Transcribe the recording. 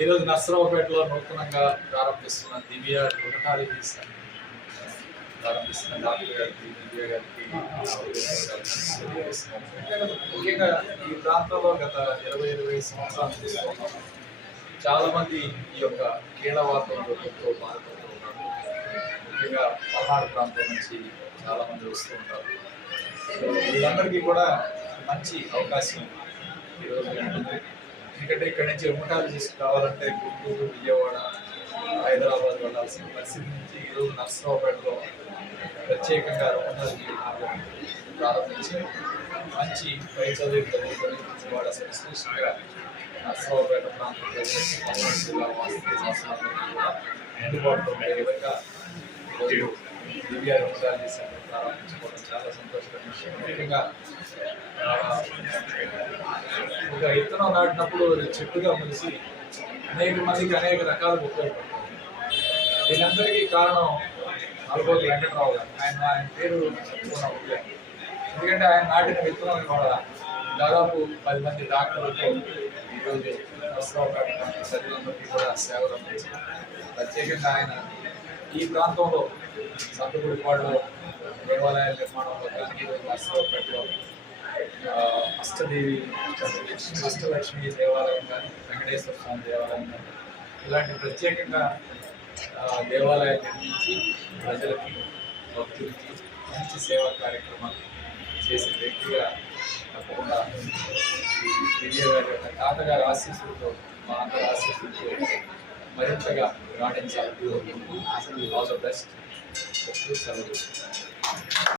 ఈరోజు నర్సరావుపేటలో నూతనంగా ప్రారంభిస్తున్న దివ్య రుణాలిటీస్ ప్రారంభిస్తున్న డాక్టర్ గారికి, దివ్య గారికి ముఖ్యంగా ఈ ప్రాంతంలో గత 20 సంవత్సరాల నుంచి చాలా మంది ఈ యొక్క కీళ్ళవాతం రోగంతో బాధపడుతూ ఉన్నారు. ముఖ్యంగా పల్నాడు ప్రాంతం నుంచి చాలా మంది వస్తూ ఉంటారు. వీళ్ళందరికీ కూడా మంచి అవకాశం ఈరోజు ఉంటుంది. ఎందుకంటే ఇక్కడ నుంచి రుమటాలజిస్ట్ కావాలంటే గుంటూరు, విజయవాడ, హైదరాబాద్ వెళ్ళాల్సిన పరిస్థితి నుంచి ఈరోజు నర్సరావుపేటలో ప్రత్యేకంగా రుమటాలజీ విభాగం ప్రారంభించి మంచి పై చదువు చదువుకొని విజయవాడ స్పెషలిస్ట్గా నర్సరావుపేట ప్రాంతం జిల్లా కూడా అందుబాటులో ఉండే విధంగా ఈరోజు దివ్య రుమటాలజీ సెంటర్ ప్రారంభించుకోవడం చాలా సంతోషకరమైన విషయం. ముఖ్యంగా ఒక విత్తనం నాటినప్పుడు చెట్టుగా మలిసి అనేక మందికి అనేక రకాలుగా ఉపయోగపడుతుంది. దీనందరికీ కారణం నల్గొండ వెంకటరావు గారు. ఆయన పేరు చెప్పుకున్న ఎందుకంటే ఆయన నాటిన విత్తనం కూడా దాదాపు 10 మంది డాక్టర్లతో ఈరోజు నర్సరావుపేట ప్రజలందరికీ కూడా సేవలు అందించారు. ప్రత్యేకంగా ఆయన ఈ ప్రాంతంలో సంతగుడిపాడులో దేవాలయాల నిర్మాణంలో కానీ ఈరోజు నర్సరావుపేటలో అష్టలక్ష్మి దేవాలయం కానీ, వెంకటేశ్వర స్వామి దేవాలయం కానీ ఇలాంటి ప్రత్యేకంగా దేవాలయాలు నిర్మించి ప్రజలకి, భక్తులకి మంచి సేవా కార్యక్రమాలు చేసిన వ్యక్తిగా తప్పకుండా దివ్య గారి యొక్క తాతగారి ఆశీస్సులతో, మా అందరి ఆశీస్సులతో మరింతగా రాణించాలని ఆల్ ద బెస్ట్. సెలవు.